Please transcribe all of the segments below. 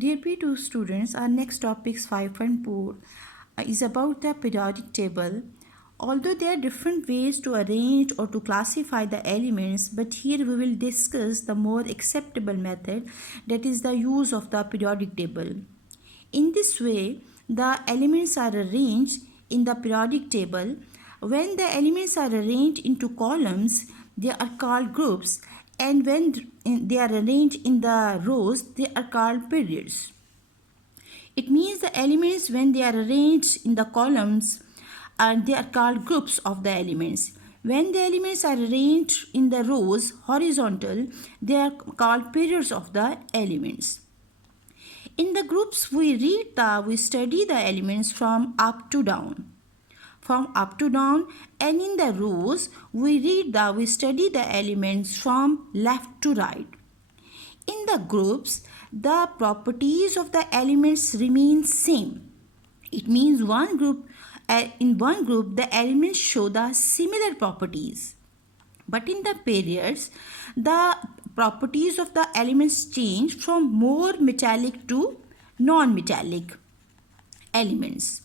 Dear P2 students, our next topics 5.4 is about the periodic table. Although there are different ways to arrange or to classify the elements, but here we will discuss the more acceptable method, that is the use of the periodic table. In this way, the elements are arranged in the periodic table. When the elements are arranged into columns, they are called groups, and when they are arranged in the rows, they are called periods. It means the elements, when they are arranged in the columns, they are called groups of the elements. When the elements are arranged in the rows horizontal, they are called periods of the elements. In the groups, we study the elements from up to down. From up to down, and in the rows, we study the elements from left to right. In the groups, the properties of the elements remain same. It means in one group, the elements show the similar properties. But in the periods, the properties of the elements change from more metallic to non-metallic elements.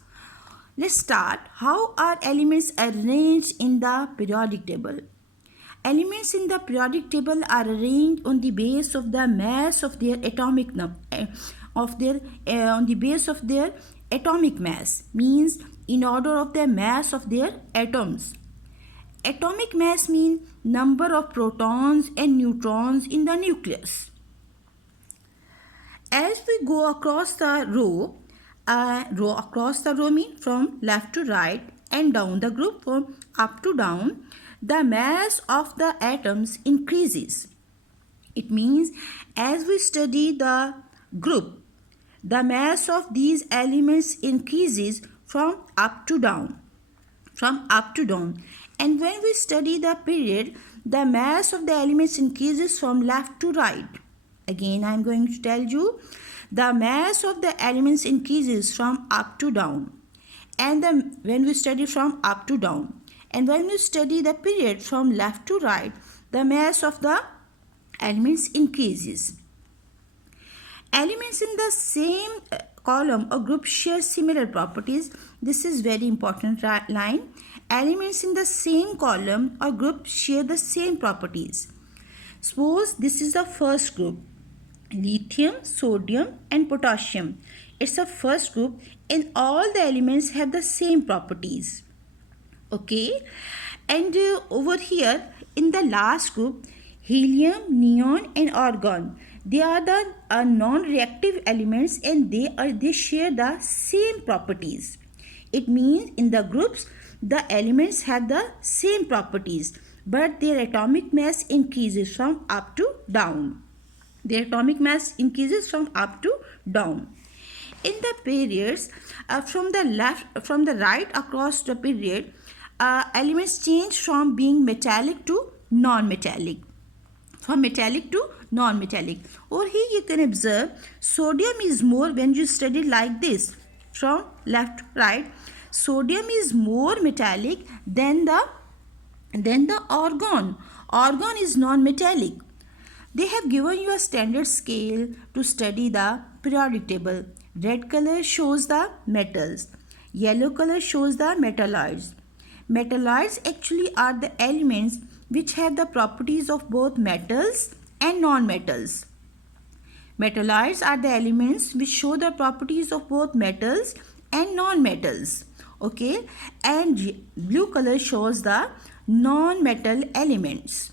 Let's start. How are elements arranged in the periodic table? Elements in the periodic table are arranged on the base of the mass of their atomic on the base of their atomic mass, means in order of the mass of their atoms. Atomic mass means number of protons and neutrons in the nucleus. As we go across the row means from left to right, and down the group from up to down, the mass of the atoms increases. It means as we study the group, the mass of these elements increases from up to down. And when we study the period, the mass of the elements increases from left to right. Again, I am going to tell you, the mass of the elements increases from up to down. And when we study from up to down, and when we study the period from left to right, the mass of the elements increases. Elements in the same column or group share similar properties. This is very important line. Elements in the same column or group share the same properties. Suppose this is the first group, lithium, sodium and potassium. It's a first group and all the elements have the same properties. Okay, and over here in the last group, helium, neon and argon, they are the non-reactive elements and they share the same properties. It means in the groups the elements have the same properties, but their atomic mass increases from up to down. Their atomic mass increases from up to down. In the periods, from the right across the period, elements change from being metallic to non-metallic. From metallic to non-metallic. Over here you can observe sodium is more, when you study like this from left to right, sodium is more metallic than the argon. Argon is non-metallic. They have given you a standard scale to study the periodic table. Red color shows the metals. Yellow color shows the metalloids. Metalloids actually are the elements which have the properties of both metals and non-metals. Metalloids are the elements which show the properties of both metals and non-metals. Okay, and blue color shows the non-metal elements.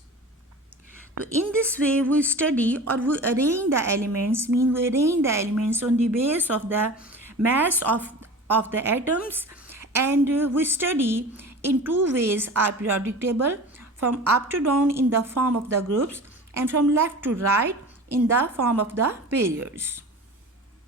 So in this way we study or we arrange the elements, on the base of the mass of the atoms, and we study in two ways our periodic table, from up to down in the form of the groups and from left to right in the form of the periods.